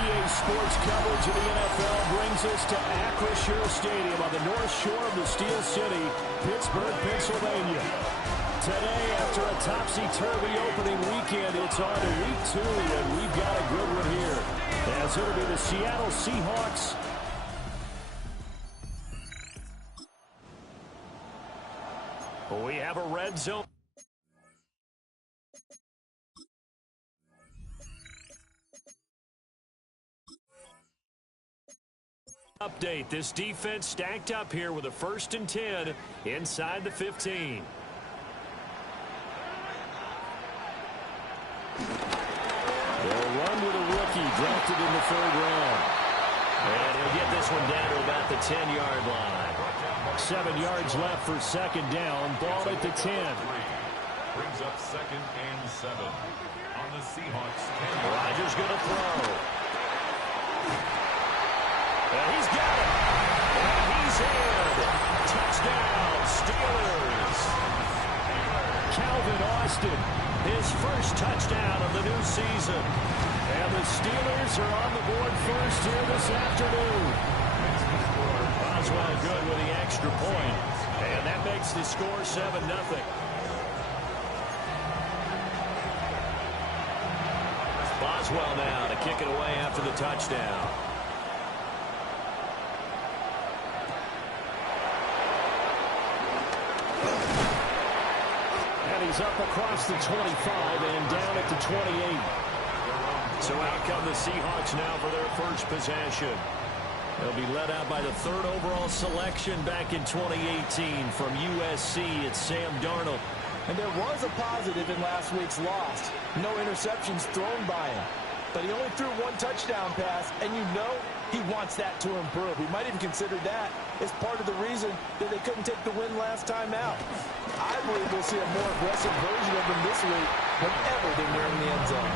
EA Sports coverage of the NFL brings us to Acrisure Stadium on the north shore of the Steel City, Pittsburgh, Pennsylvania. Today, after a topsy-turvy opening weekend, it's on to week 2, and we've got a good one here. As it'll be the Seattle Seahawks we have a red zone. Update, this defense stacked up here with a 1st and 10 inside the 15. They'll run with a rookie drafted in the 3rd round. And he'll get this one down to about the 10-yard line. 7 yards left for 2nd down. Ball at the 10. Brings up 2nd and 7 on the Seahawks 10. Rodgers going to throw. And he's got it. And he's in. Touchdown, Steelers. Calvin Austin, his 1st touchdown of the new season. And the Steelers are on the board first here this afternoon. Boswell good with the extra point. And that makes the score 7-0. Boswell now to kick it away after the touchdown. And he's up across the 25 and down at the 28. So out come the Seahawks now for their 1st possession. They'll be led out by the 3rd overall selection back in 2018 from USC. It's Sam Darnold. And there was a positive in last week's loss. No interceptions thrown by him. But he only threw 1 touchdown pass, and you know he wants that to improve. He might even consider that as part of the reason that they couldn't take the win last time out. I believe we'll see a more aggressive version of him this week whenever they're near the end zone.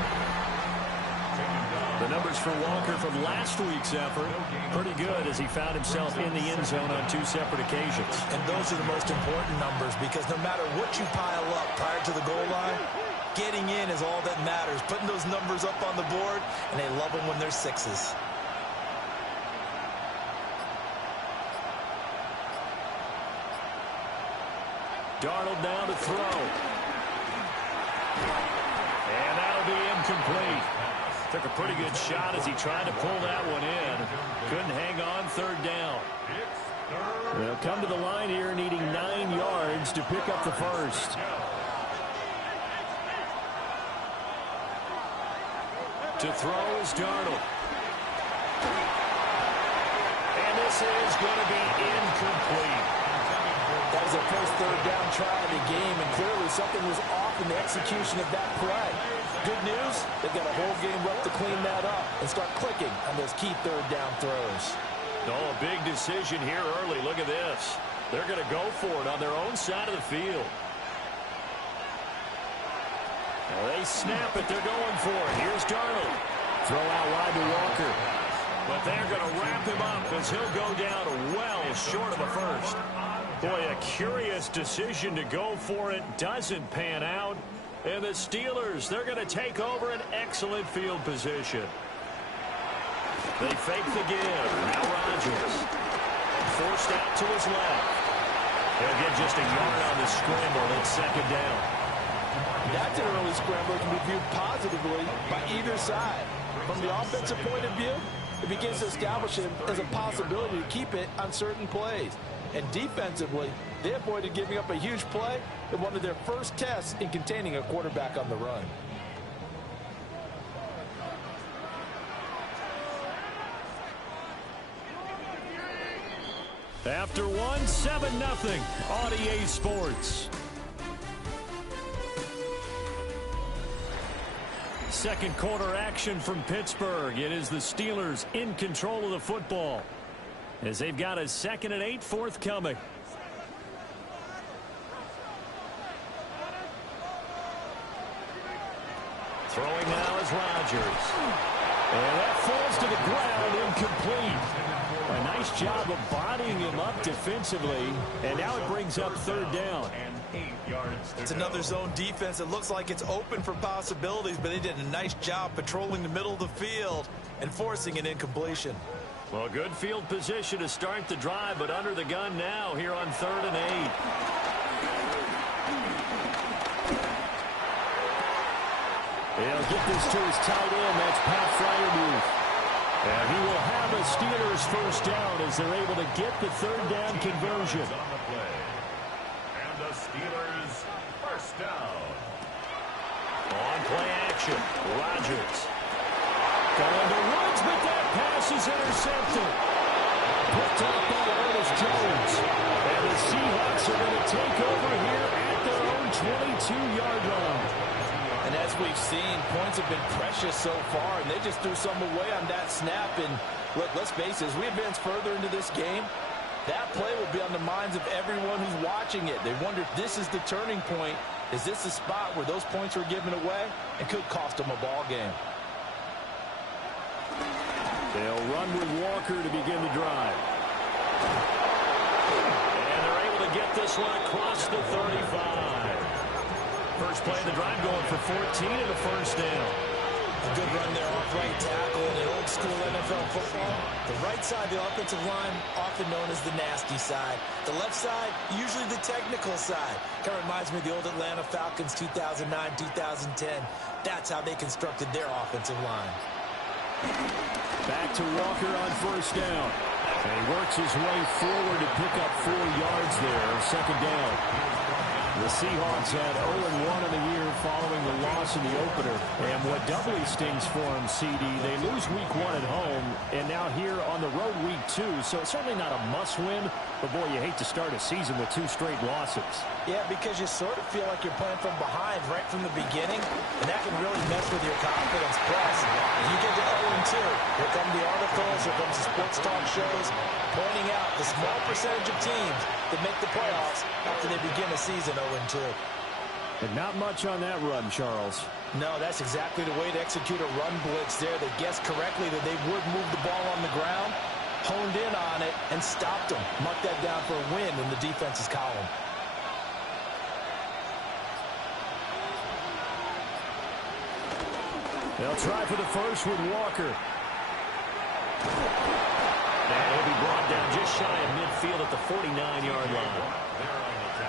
The numbers for Walker from last week's effort, pretty good as he found himself in the end zone on 2 separate occasions. And those are the most important numbers because no matter what you pile up prior to the goal line, getting in is all that matters. Putting those numbers up on the board, and they love them when they're 6s. Darnold now to throw. And that'll be incomplete. Took a pretty good shot as he tried to pull that one in. Couldn't hang on 3rd down. They'll come to the line here needing 9 yards to pick up the 1st. To throw is Darnold. And this is going to be incomplete. That was their first 3rd down try of the game, and clearly something was off in the execution of that play. Good news, they've got a whole game left to clean that up and start clicking on those key 3rd down throws. Oh, a big decision here early. Look at this. They're going to go for it on their own side of the field. Well, they snap it. They're going for it. Here's Darnold. Throw out wide to Walker. But they're going to wrap him up as he'll go down well short of a 1st. Boy, a curious decision to go for it. Doesn't pan out. And the Steelers, they're going to take over an excellent field position. They fake the give. Now Rodgers. Forced out to his left. He'll get just a yard on the scramble. It's 2nd down. That's an early scramble that can be viewed positively by either side. From the offensive point of view, it begins to establish him as a possibility to keep it on certain plays. And defensively, they avoided giving up a huge play in one of their first tests in containing a quarterback on the run. After 7-0 on EA Sports. 2nd quarter action from Pittsburgh. It is the Steelers in control of the football as they've got a 2nd and 8 forthcoming. Throwing now is Rodgers. And that falls to the ground, incomplete. A nice nice job of bodying him up defensively, and now it brings up third down. And 8 yards. It's another zone defense. It looks like it's open for possibilities, but they did a nice job patrolling the middle of the field and forcing an incompletion. Well, good field position to start the drive, but under the gun now here on 3rd and 8. He'll get this to his tight end. That's Pat Fryermuth. And he will have a Steelers first down as they're able to get the 3rd down conversion. On the play. And the Steelers first down. On play action, Rodgers. Going to Woods, but that pass is intercepted. Picked up by Ernest Jones. And the Seahawks are going to take over here at their own 22-yard line. And as we've seen, points have been precious so far, and they just threw some away on that snap. And look, let's face it, as we advance further into this game, that play will be on the minds of everyone who's watching it. They wonder if this is the turning point. Is this the spot where those points were given away and could cost them a ball game? They'll run with Walker to begin the drive. And they're able to get this one across the 35. First play of the drive going for 14 and a first down. A good run there off right tackle in old school NFL football. The right side of the offensive line, often known as the nasty side. The left side, usually the technical side. Kind of reminds me of the old Atlanta Falcons 2009, 2010. That's how they constructed their offensive line. Back to Walker on first down. And he works his way forward to pick up 4 yards there. Second down. The Seahawks had 0-1 in the year following the loss in the opener. And what doubly stings for them, CD, they lose week 1 at home, and now here on the road week 2. So it's certainly not a must-win, but boy, you hate to start a season with 2 straight losses. Yeah, because you sort of feel like you're playing from behind right from the beginning, and that can really mess with your confidence. Plus, if you get to 0-2, here come the articles, here comes the sports talk shows, pointing out the small percentage of teams that make the playoffs after they begin a season 0-2. And not much on that run, Charles. No, that's exactly the way to execute a run blitz there. They guessed correctly that they would move the ball on the ground, honed in on it, and stopped them. Mark that down for a win in the defense's column. They'll try for the first with Walker. And he'll be brought down just shy of midfield at the 49-yard line.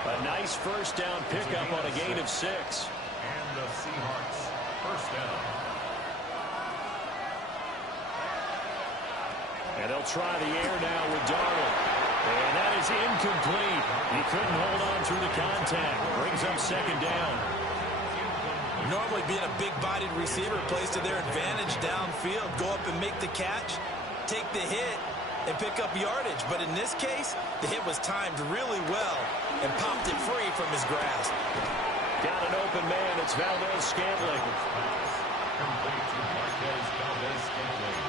A nice first down pickup on a gain of 6. And the Seahawks first down. And they'll try the air now with Darnold. And that is incomplete. He couldn't hold on through the contact. Brings up second down. Normally being a big-bodied receiver plays to their advantage downfield. Go up and make the catch, take the hit, and pick up yardage. But in this case, the hit was timed really well and popped it free from his grasp. Got an open man. It's Valdez-Scantling. Complete to Marquez Valdez-Scantling.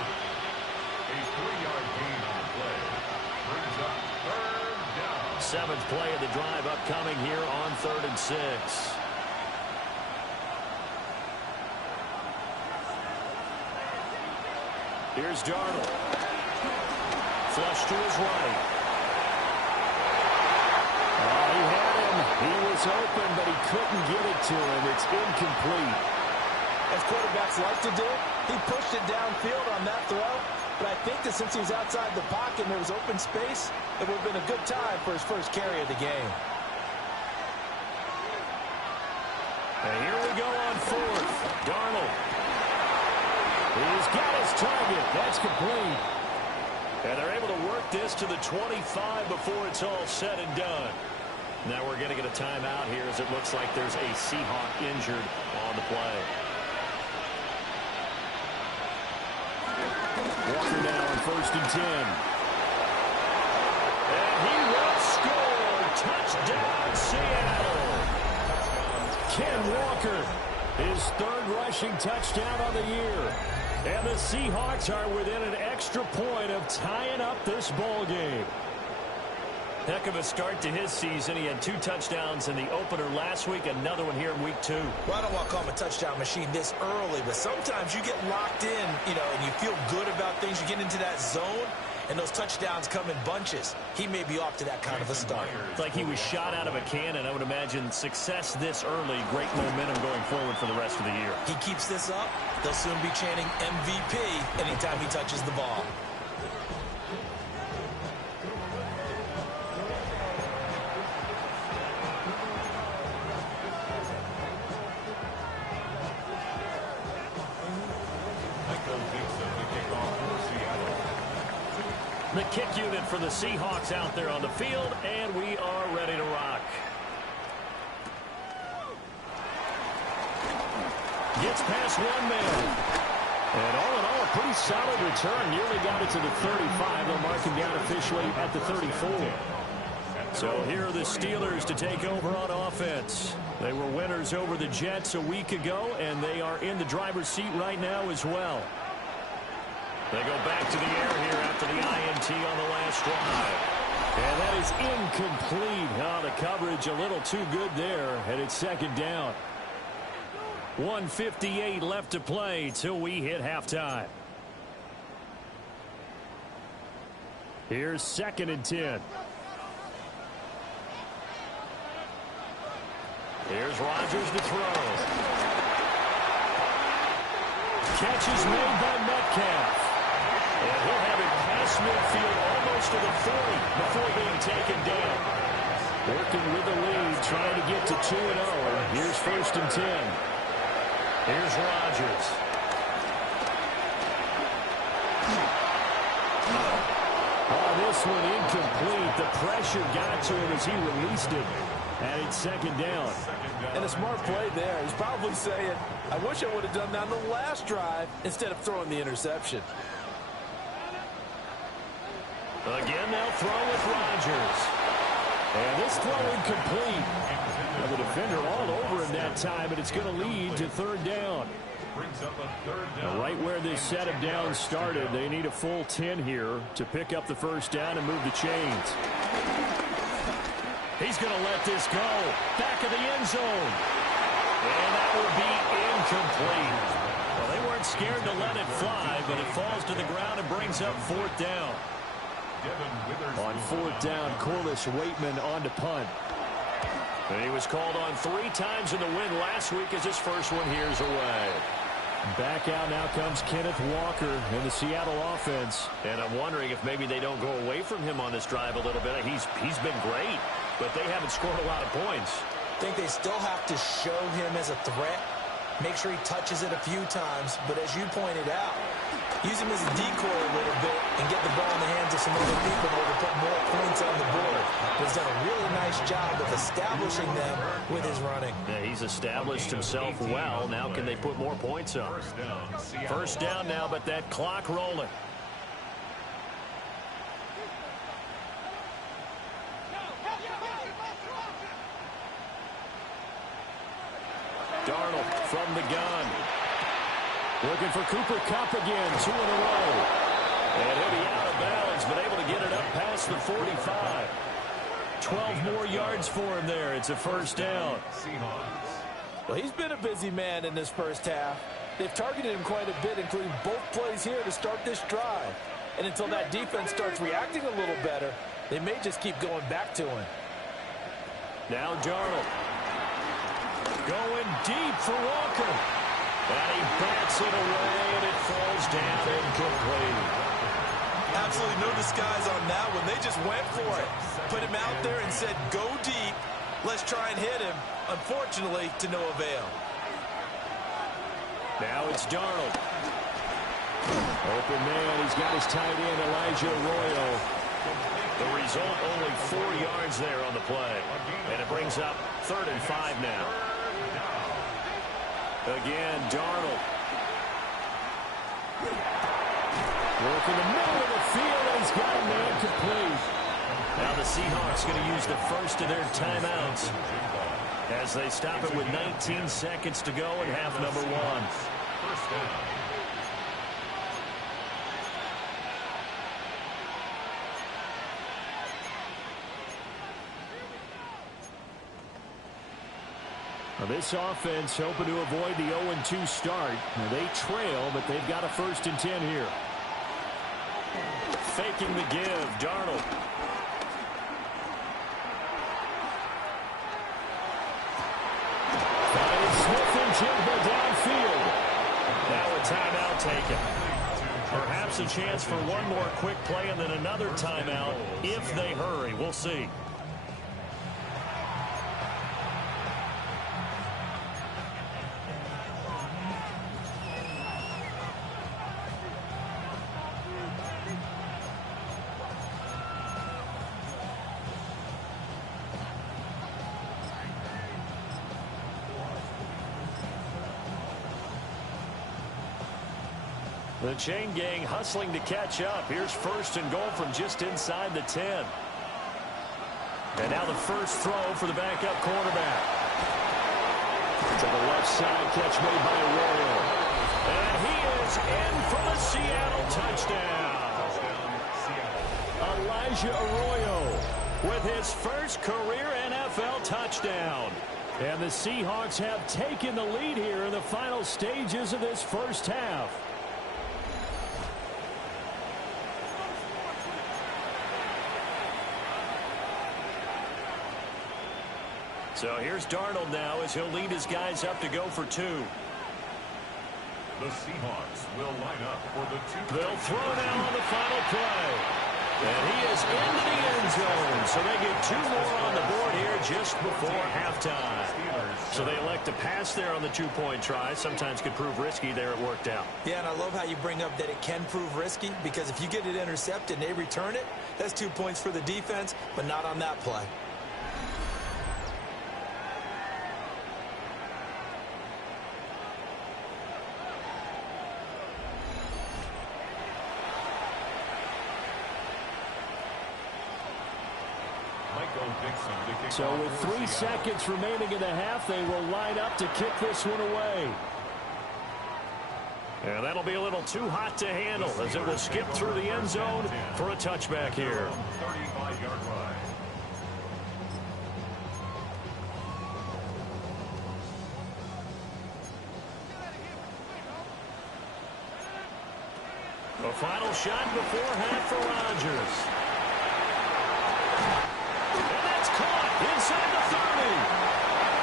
A 3-yard gain on the play. Brings up third down. 7th play of the drive upcoming here on 3rd and 6. Here's Darnold. Flush to his right. Oh, he had him. He was open, but he couldn't get it to him. It's incomplete. As quarterbacks like to do, he pushed it downfield on that throw. But I think that since he was outside the pocket and there was open space, it would have been a good time for his first carry of the game. And here we go on 4th. Darnold. He's got his target. That's complete. And they're able to work this to the 25 before it's all said and done. Now we're going to get a timeout here as it looks like there's a Seahawk injured on the play. Walker now on 1st and 10. And he will score. Touchdown, Seattle. Ken Walker, his 3rd rushing touchdown of the year. And the Seahawks are within an extra point of tying up this ball game. Heck of a start to his season. He had 2 touchdowns in the opener last week, another one here in week 2. Well, I don't want to call him a touchdown machine this early, but sometimes you get locked in, and you feel good about things. You get into that zone, and those touchdowns come in bunches. He may be off to that kind of a start. It's like he was shot out of a cannon. I would imagine success this early, great momentum going forward for the rest of the year. He keeps this up, they'll soon be chanting MVP anytime he touches the ball. The kick unit for the Seahawks out there on the field, and we are ready to rock. Gets past one man. And all in all, a pretty solid return. Nearly got it to the 35. They'll mark him down officially at the 34. So here are the Steelers to take over on offense. They were winners over the Jets a week ago, and they are in the driver's seat right now as well. They go back to the air here after the INT on the last drive. And that is incomplete. Oh, the coverage a little too good there, and it's second down. 1:58 left to play till we hit halftime. Here's 2nd and 10. Here's Rodgers to throw. Catch is made by Metcalf. And he'll have it past midfield almost to the 40 before being taken down. Working with the lead, trying to get to 2-0. Here's 1st and 10. Here's Rodgers. Oh, this one incomplete. The pressure got to him as he released it. And it's 2nd down. And a smart play there. He's probably saying, I wish I would have done that on the last drive instead of throwing the interception. Again, they'll throw with Rodgers. And this throw incomplete. Now the defender all over him that time, but it's going to lead to 3rd down. Now right where this set of downs started, they need a full 10 here to pick up the 1st down and move the chains. He's going to let this go. Back of the end zone. And that will be incomplete. Well, they weren't scared to let it fly, but it falls to the ground and brings up 4th down. On 4th down, Corliss Waitman on to punt. And he was called on 3 times in the win last week as his first one here's away. Back out now comes Kenneth Walker in the Seattle offense. And I'm wondering if maybe they don't go away from him on this drive a little bit. He's been great, but they haven't scored a lot of points. I think they still have to show him as a threat. Make sure he touches it a few times. But as you pointed out, use him as a decoy a little bit and get the ball in the hands of some other people in order to put more points on the board. But he's done a really nice job of establishing them with his running. Yeah, he's established himself well. Now can they put more points up? 1st down now, but that clock rolling. Darnold from the gun. Looking for Cooper Kupp again, 2 in a row. And he'll be out of bounds, but able to get it up past the 45. 12 more yards for him there. It's a 1st down. Well, he's been a busy man in this 1st half. They've targeted him quite a bit, including both plays here to start this drive. And until that defense starts reacting a little better, they may just keep going back to him. Now Darnold. Going deep for Walker. And he bats it away, and it falls down incomplete. Absolutely no disguise on that one. They just went for it. Put him out there and said, go deep. Let's try and hit him. Unfortunately, to no avail. Now it's Darnold. Open man. He's got his tight end, Elijah Arroyo. The result, only 4 yards there on the play. And it brings up 3rd and 5 now. Again, Darnold. Working the middle of the field, and he's got a man complete. Now the Seahawks going to use the 1st of their timeouts as they stop it with 19 seconds to go in half number 1. 1st down. Now this offense hoping to avoid the 0-2 start. Now they trail, but they've got a 1st and 10 here. faking the give. Darnold. Smith and Jigba downfield. Now a timeout taken. Perhaps a chance for one more quick play and then another timeout if they hurry. We'll see. The chain gang hustling to catch up. Here's first and goal from just inside the 10. And now the first throw for the backup quarterback. To the left side, catch made by Arroyo. And he is in for the Seattle touchdown. Elijah Arroyo with his first career NFL touchdown. And the Seahawks have taken the lead here in the final stages of this first half. So here's Darnold now as he'll lead his guys up to go for two. The Seahawks will line up for the two. They'll throw now on the final play. And he is into the end zone. So they get two more on the board here just before halftime. So they elect to pass there on the two-point try. Sometimes could prove risky there. It worked out. Yeah, and I love how you bring up that it can prove risky because if you get it intercepted and they return it, that's 2 points for the defense, but not on that play. So with 3 seconds remaining in the half, they will line up to kick this one away. And that'll be a little too hot to handle as it will skip through the end zone for a touchback here. 35-yard line. A final shot before half for Rodgers. Inside the 30.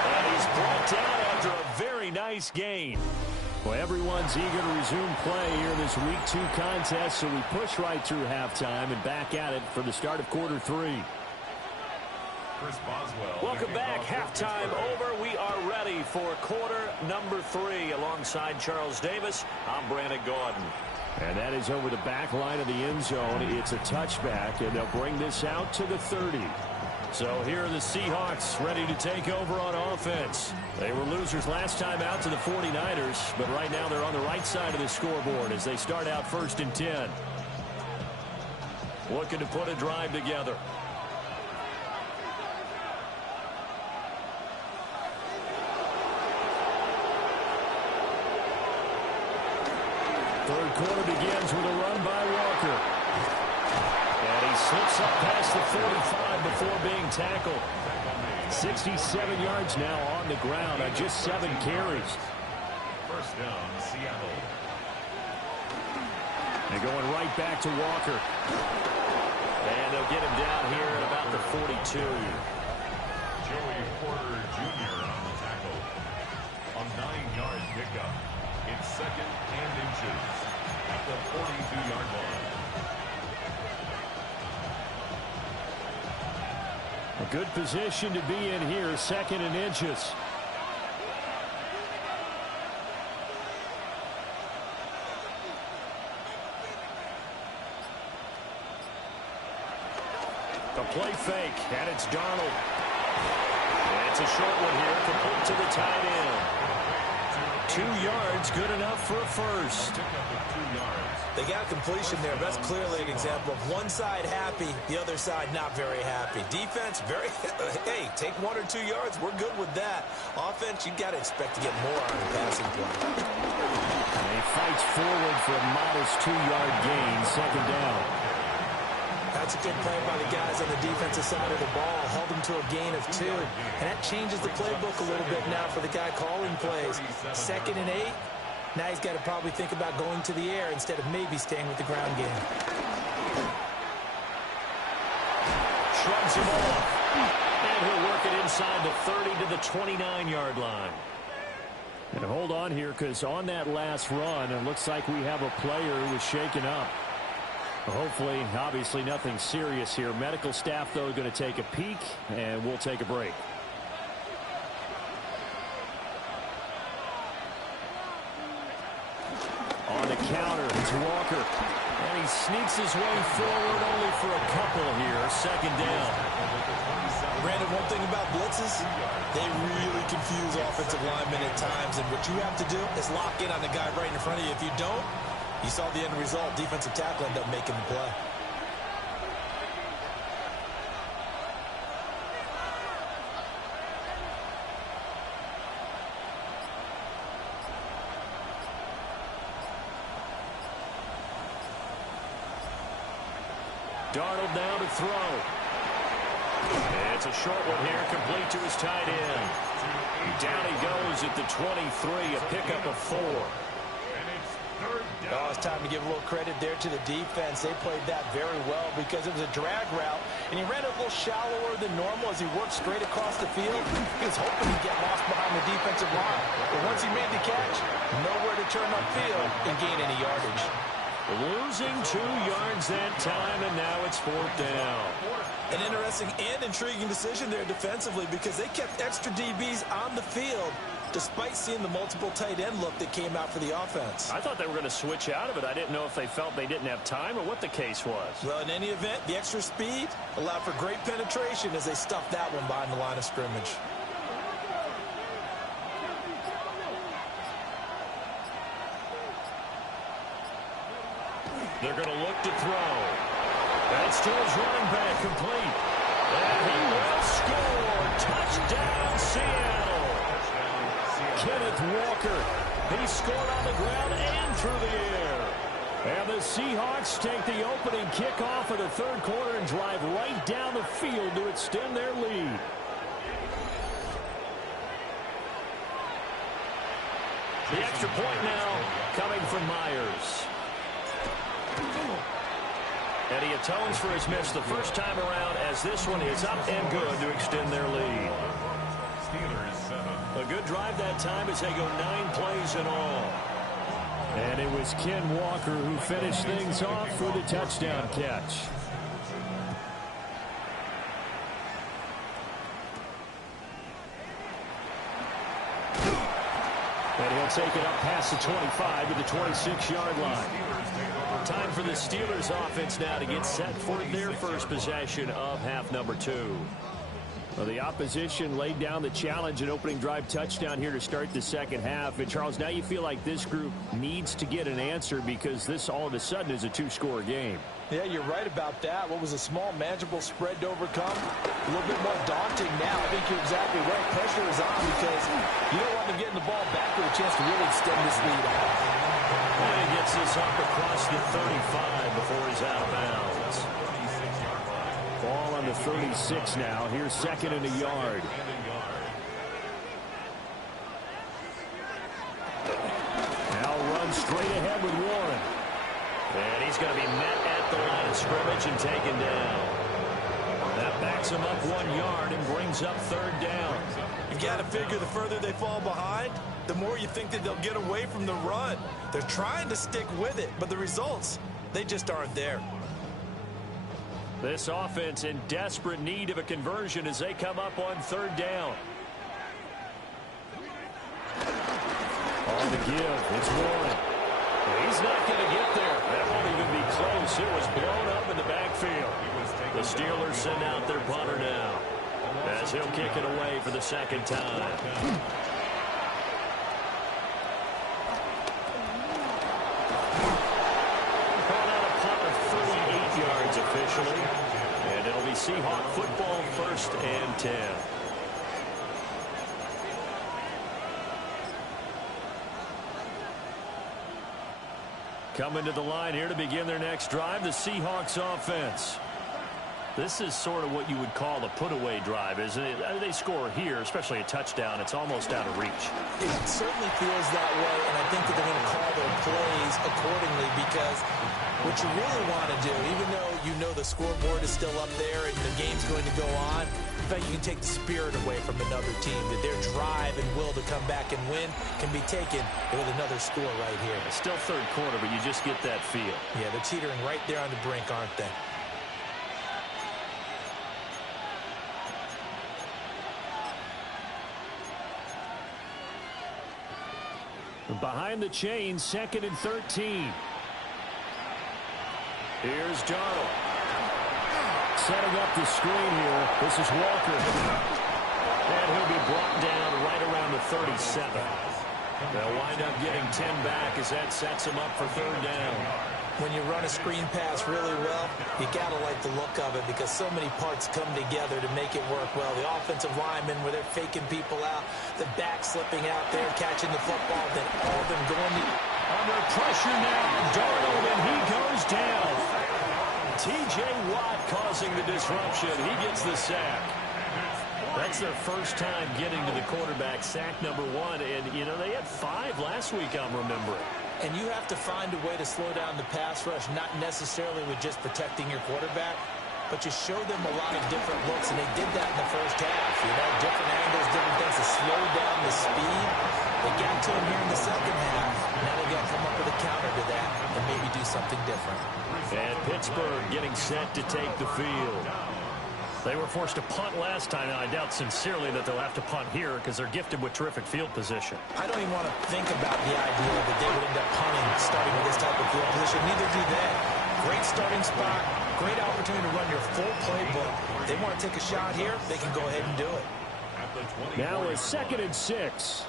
And he's brought down after a very nice gain. Well, everyone's eager to resume play here in this Week 2 contest, so we push right through halftime and back at it for the start of quarter 3. Welcome back. Halftime over. We are ready for quarter number 3. Alongside Charles Davis, I'm Brandon Gordon. And that is over the back line of the end zone. It's a touchback, and they'll bring this out to the 30. So here are the Seahawks ready to take over on offense. They were losers last time out to the 49ers, but right now they're on the right side of the scoreboard as they start out first and 10. Looking to put a drive together. Third quarter begins with a run by Walker. And he slips up past the 45 before being tackled. 67 yards now on the ground on just 7 carries. First down, Seattle. They're going right back to Walker. And they'll get him down here at about the 42. Joey Porter Jr. on the tackle. A 9-yard pickup. It's second and inches at the 42-yard line. A good position to be in here, second and inches. A play fake, and it's Darnold. And it's a short one here, complete to the tight end. 2 yards, good enough for a first. They got a completion there. That's clearly an example of one side happy, the other side not very happy. Defense, hey, take 1 or 2 yards. We're good with that. Offense, you got to expect to get more on the passing play. And he fights forward for a modest 2-yard gain, second down. That's a good play by the guys on the defensive side of the ball. Held them to a gain of 2. And that changes the playbook a little bit now for the guy calling plays. Second and 8. Now he's got to probably think about going to the air instead of maybe staying with the ground game. shrugs him off. And he'll work it inside the 30 to the 29-yard line. And hold on here, because on that last run, it looks like we have a player who was shaken up. Hopefully, obviously, nothing serious here. Medical staff, though, going to take a peek, and we'll take a break. On the counter, it's Walker. And he sneaks his way forward only for a couple here. Second down. Brandon, one thing about blitzes, they really confuse offensive linemen at times. And what you have to do is lock in on the guy right in front of you. If you don't, you saw the end result. Defensive tackle ended up making the play. Darnold now to throw. It's a short one here, complete to his tight end. Down he goes at the 23, a pickup of 4. Oh, it's time to give a little credit there to the defense. They played that very well because it was a drag route, and he ran a little shallower than normal as he worked straight across the field. He was hoping he'd get lost behind the defensive line. But once he made the catch, nowhere to turn upfield and gain any yardage. Losing 2 yards that time, and now it's 4th down. An interesting and intriguing decision there defensively because they kept extra DBs on the field despite seeing the multiple tight end look that came out for the offense. I thought they were going to switch out of it. I didn't know if they felt they didn't have time or what the case was. Well, in any event, the extra speed allowed for great penetration as they stuffed that one behind the line of scrimmage. They're going to look to throw. That's to his running back, complete. And he will score. Touchdown, Seattle. Kenneth Walker. He scored on the ground and through the air. And the Seahawks take the opening kickoff of the third quarter and drive right down the field to extend their lead. The extra point now coming from Myers. And he atones for his miss the first time around as this one is up and good to extend their lead. A good drive that time as they go 9 plays in all. And it was Ken Walker who finished things off with a touchdown catch. And he'll take it up past the 25 to the 26-yard line. Time for the Steelers offense now to get set for their first possession of half number 2. Well, the opposition laid down the challenge and opening drive touchdown here to start the second half. And, Charles, now you feel like this group needs to get an answer because this all of a sudden is a 2-score game. Yeah, you're right about that. What was a small, manageable spread to overcome, a little bit more daunting now. I think you're exactly right. Pressure is on because you don't want to get the ball back with a chance to really extend this lead out. And he gets this up across the 35 before he's out of bounds. Ball on the 36 now. Here's second and a yard. Now runs straight ahead with Warren. And he's going to be met at the line of scrimmage and taken down. That backs him up 1 yard and brings up third down. You've got to figure the further they fall behind, the more you think that they'll get away from the run. They're trying to stick with it, but the results, they just aren't there. This offense in desperate need of a conversion as they come up on third down. On the give, it's Warren. He's not going to get there. That won't even be close. It was blown up in the backfield. The Steelers send out their punter now as he'll kick it away for the second time. Called out a punt of 38 yards officially. And it'll be Seahawk football, 1st and 10. Coming to the line here to begin their next drive, the Seahawks offense. This is sort of what you would call a put-away drive, isn't it? They score here, especially a touchdown. It's almost out of reach. It certainly feels that way, and I think that they're going to call their plays accordingly because what you really want to do, even though you know the the scoreboard is still up there and the game's going to go on, in fact, you can take the spirit away from another team, that their drive and will to come back and win can be taken with another score right here. It's still third quarter, but you just get that feel. Yeah, they're teetering right there on the brink, aren't they? Behind the chain, 2nd and 13. Here's Darnold. Setting up the screen here. This is Walker. And he'll be brought down right around the 37. They'll wind up getting 10 back as that sets them up for 3rd down. When you run a screen pass really well, you got to like the look of it because so many parts come together to make it work well. The offensive linemen, where they're faking people out, the back slipping out there, catching the football, then all of them going under pressure now. Darnold, and he goes down. T.J. Watt causing the disruption. He gets the sack. That's their first time getting to the quarterback, sack number 1. And, you know, they had 5 last week, I'm remembering. And you have to find a way to slow down the pass rush, not necessarily with just protecting your quarterback, but you show them a lot of different looks, and they did that in the first half. You know, different angles, different things to slow down the speed. They got to him here in the second half. Now they got to come up with a counter to that and maybe do something different. And Pittsburgh getting set to take the field. They were forced to punt last time, and I doubt sincerely that they'll have to punt here because they're gifted with terrific field position. I don't even want to think about the idea that they would end up punting starting with this type of field position. Neither do they. Great starting spot, great opportunity to run your full playbook. If they want to take a shot here, they can go ahead and do it. Now it's 2nd and 6.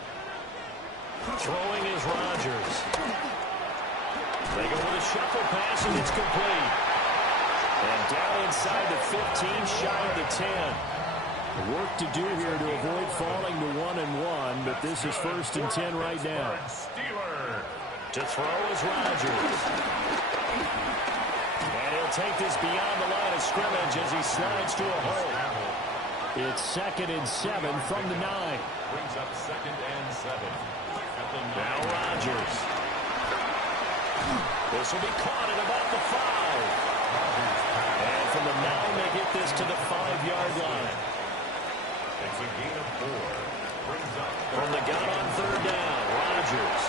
Throwing is Rodgers. They go with a shuffle pass, and it's complete. And down inside the 15, shy of the 10. Work to do here to avoid falling to 1-1, but this is 1st and 10 right now. To throw is Rodgers. And he'll take this beyond the line of scrimmage as he slides to a hole. It's 2nd and 7 from the 9. Brings up 2nd and 7. Now Rodgers. This will be caught at about the 5. And from the 9, they get this to the 5-yard line. It's a gain of 4. Brings up from the gun on 3rd down, Rodgers.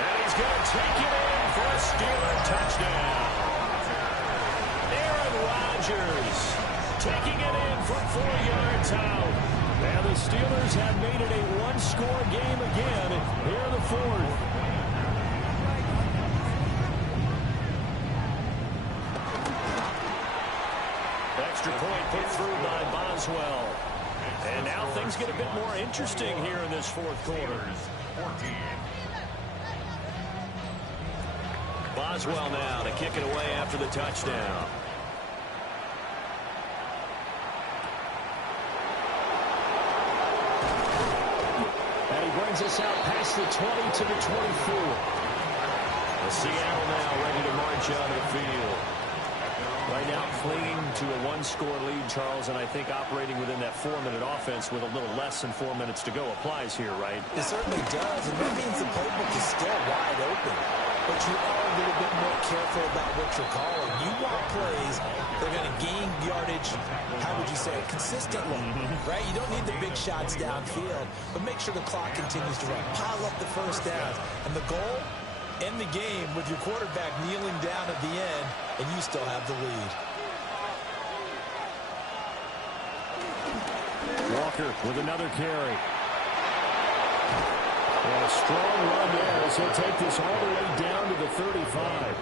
And he's going to take it in for a Steeler touchdown. Aaron Rodgers taking it in from 4 yards out. And the Steelers have made it a 1-score game again here in the 4th. Extra point put through by Boswell. And now things get a bit more interesting here in this 4th quarter. Boswell now to kick it away after the touchdown. And he brings us out past the 20 to the 24. Seattle now ready to march out of the field. Right now clinging to a 1-score lead, Charles, and I think operating within that 4-minute offense with a little less than 4 minutes to go applies here, right? It certainly does, and that means the playbook is still wide open. But you are a little bit more careful about what you're calling. You want plays that are going to gain yardage, how would you say it, consistently, right? You don't need the big shots downfield, but make sure the clock continues to run. Pile up the first downs. And the goal? End the game with your quarterback kneeling down at the end, and you still have the lead. Walker with another carry. And a strong run there as he'll take this all the way down to the 35.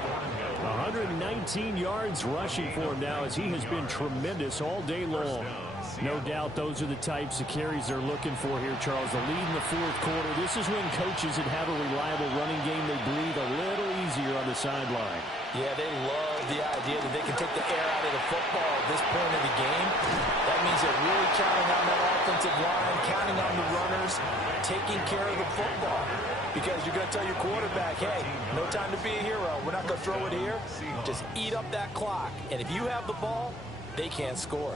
119 yards rushing for him now as he has been tremendous all day long. No doubt those are the types of carries they're looking for here, Charles. The lead in the 4th quarter. This is when coaches that have a reliable running game, they breathe a little easier on the sideline. Yeah, they love the idea that they can take the air out of the football at this point of the game. That means they're really counting on that offensive line, counting on the runners, taking care of the football. Because you're going to tell your quarterback, hey, no time to be a hero. We're not going to throw it here. Just eat up that clock. And if you have the ball, they can't score.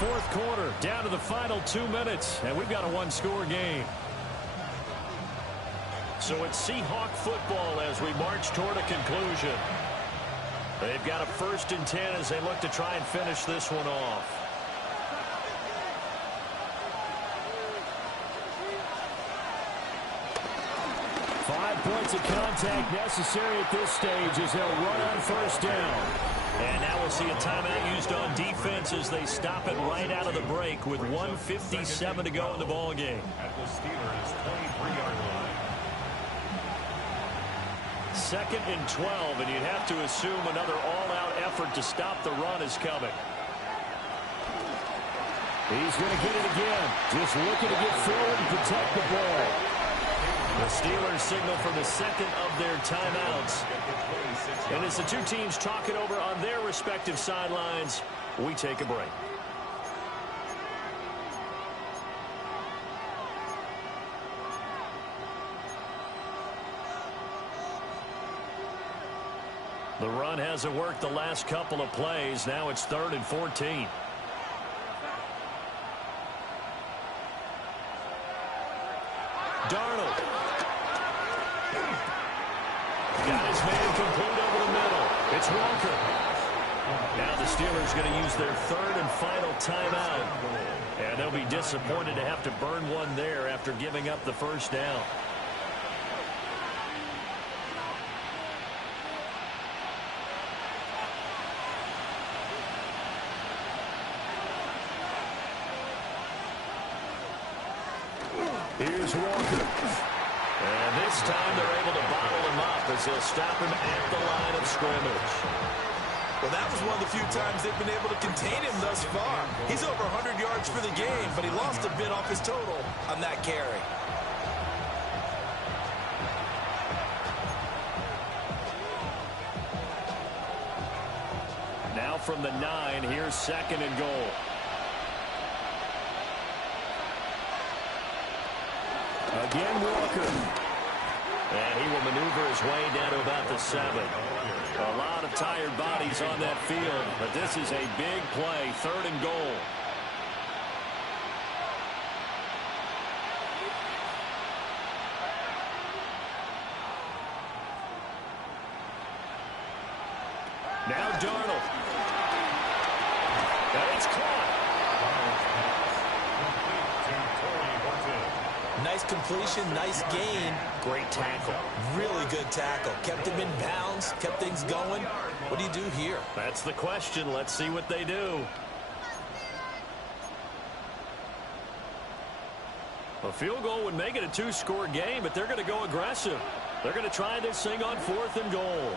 Fourth quarter, down to the final 2 minutes, and we've got a 1-score game. So it's Seahawk football as we march toward a conclusion. They've got a 1st and 10 as they look to try and finish this one off. Points of contact necessary at this stage as they'll run on 1st down. And now we'll see a timeout used on defense as they stop it right out of the break with 1:57 to go in the ball game. At the Steelers' 23-yard line. 2nd and 12, and you'd have to assume another all-out effort to stop the run is coming. He's going to get it again. Just looking to get forward and protect the ball. The Steelers signal for the 2nd of their timeouts. And as the two teams talk it over on their respective sidelines, we take a break. The run hasn't worked the last couple of plays. Now it's 3rd and 14. Darnold. Got his man complete over the middle. It's Walker. Now the Steelers going to use their 3rd and final timeout. And they'll be disappointed to have to burn one there after giving up the 1st down. Here's Walker. And this time they're able to bottle him up as they'll stop him at the line of scrimmage. Well, that was one of the few times they've been able to contain him thus far. He's over 100 yards for the game, but he lost a bit off his total on that carry. Now from the 9, here's 2nd and goal. Again, Walker. And he will maneuver his way down to about the 7. A lot of tired bodies on that field, but this is a big play, 3rd and goal. Now Darnold. And it's caught. Nice completion, nice gain. Great tackle. Really good tackle. Kept him in bounds, kept things going. What do you do here? That's the question. Let's see what they do. A field goal would make it a 2-score game, but they're going to go aggressive. They're going to try this thing on 4th and goal.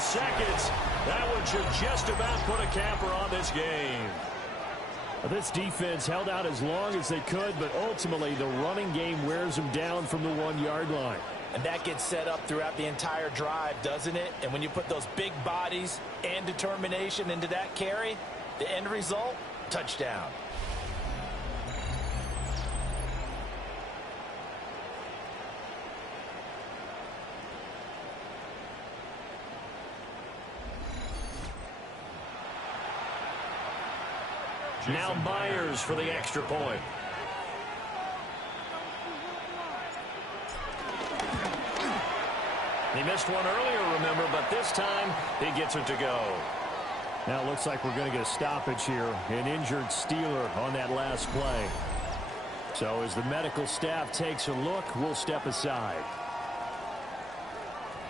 Seconds. That one should just about put a capper on this game. This defense held out as long as they could, but ultimately the running game wears them down from the 1-yard line. And that gets set up throughout the entire drive, doesn't it? And when you put those big bodies and determination into that carry, the end result, touchdown. Now Myers for the extra point. He missed one earlier, remember, but this time he gets it to go. Now it looks like we're going to get a stoppage here. An injured Steeler on that last play. So as the medical staff takes a look, we'll step aside.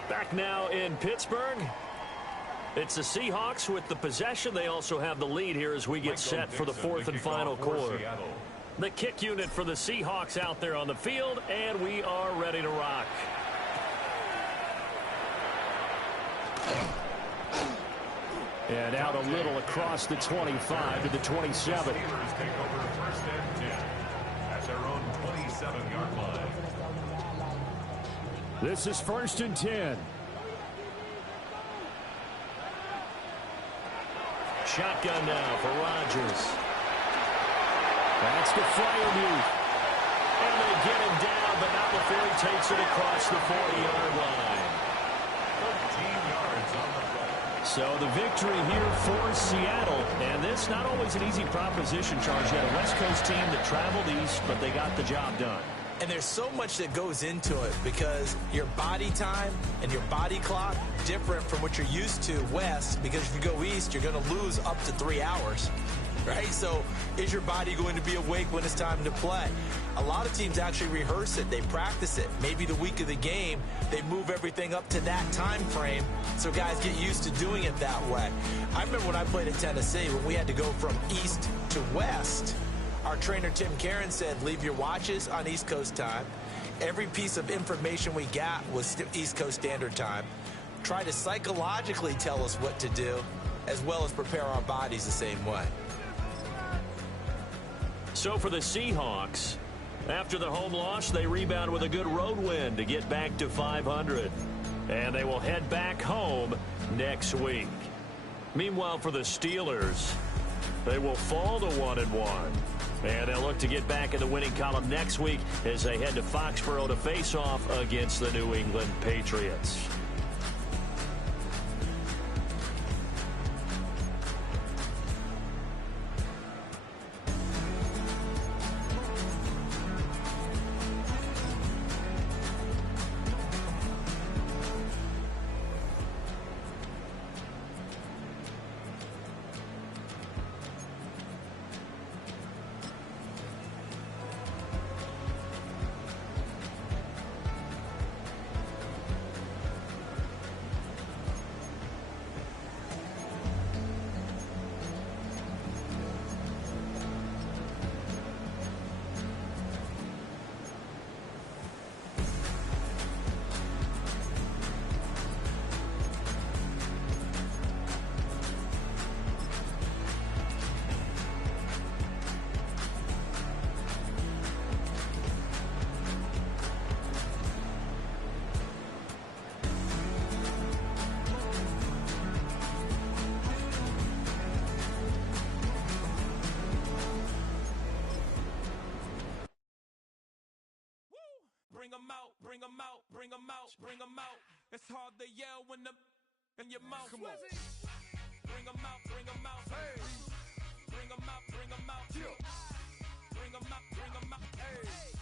Back now in Pittsburgh. It's the Seahawks with the possession. They also have the lead here as we get set for the 4th and final quarter. The kick unit for the Seahawks out there on the field, and we are ready to rock. And out a little across the 25 to the 27. Steelers take over 1st and 10 at their own 27-yard line. This is 1st and 10. Shotgun now for Rodgers. That's the Freiermuth. And they get him down, but not takes it across the 40-yard line. 13 yards on the play. So the victory here for Seattle. And this not always an easy proposition, Charles. You had a West Coast team that traveled east, but they got the job done. And there's so much that goes into it because your body time and your body clock different from what you're used to west, because if you go east, you're going to lose up to 3 hours, right? So is your body going to be awake when it's time to play? A lot of teams actually rehearse it. They practice it. Maybe the week of the game, they move everything up to that time frame so guys get used to doing it that way. I remember when I played at Tennessee, when we had to go from east to west, our trainer, Tim Karen, said, leave your watches on East Coast time. Every piece of information we got was East Coast Standard Time. Try to psychologically tell us what to do, as well as prepare our bodies the same way. So for the Seahawks, after the home loss, they rebound with a good road win to get back to 500. And they will head back home next week. Meanwhile, for the Steelers, they will fall to 1-1. And they'll look to get back in the winning column next week as they head to Foxborough to face off against the New England Patriots. Bring 'em out, bring 'em out, bring 'em out, bring 'em out. It's hard to yell when the in your mouth. Come on. Bring 'em out, bring 'em out. Hey. Bring 'em out, bring 'em out. Yeah. Bring 'em out, bring 'em out. Hey.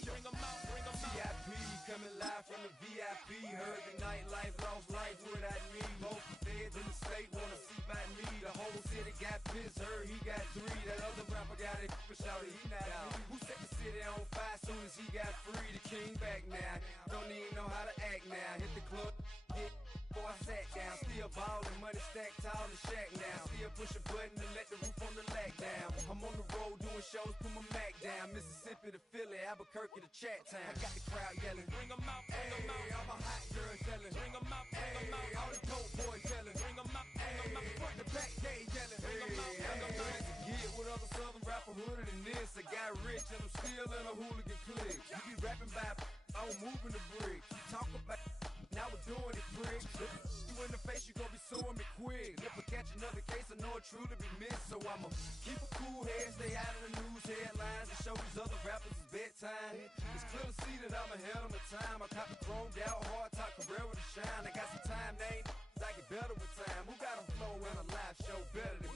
Bring 'em out, bring 'em out. VIP coming live from the VIP. Heard the nightlife, lost life without me. Most feds in the state wanna see by me. The whole city got pissed, heard he got 3. That other rapper got it, but shouted he not out. Who set the city on fire soon as he got free? The king back now, don't even know how to act now. Hit the club, get before I sat down. Still ballin', money stacked tall in the shack now. Still push a button and let the roof on the lag down. I'm on the road doing shows, put my Mac down. Mississippi to Philly, Albuquerque to Chat Town. I got the crowd yelling, Bring 'em out, bring 'em out. all my hot girls yelling, Bring 'em out, bring 'em out. all the dope boys yelling, Bring 'em out, bring 'em out. front to back, they yelling, Bring 'em out, bring 'em out. Get with other southern rapper hooded than this. I got rich and I'm still in a hooligan clique. You be rapping by, I'm moving the bricks. You talk about, now we're doing it, bricks. You in the face, you gon' be suing me quick. If I catch another case, I know it truly be missed. So I'ma keep a cool head, stay out of the news headlines, and show these other rappers it's bedtime. It's clear to see that I'm ahead of my time. I caught the chromed out, hard top career with a shine. I got some time, they ain't I get better with time. Who got a flow and a live show better than me?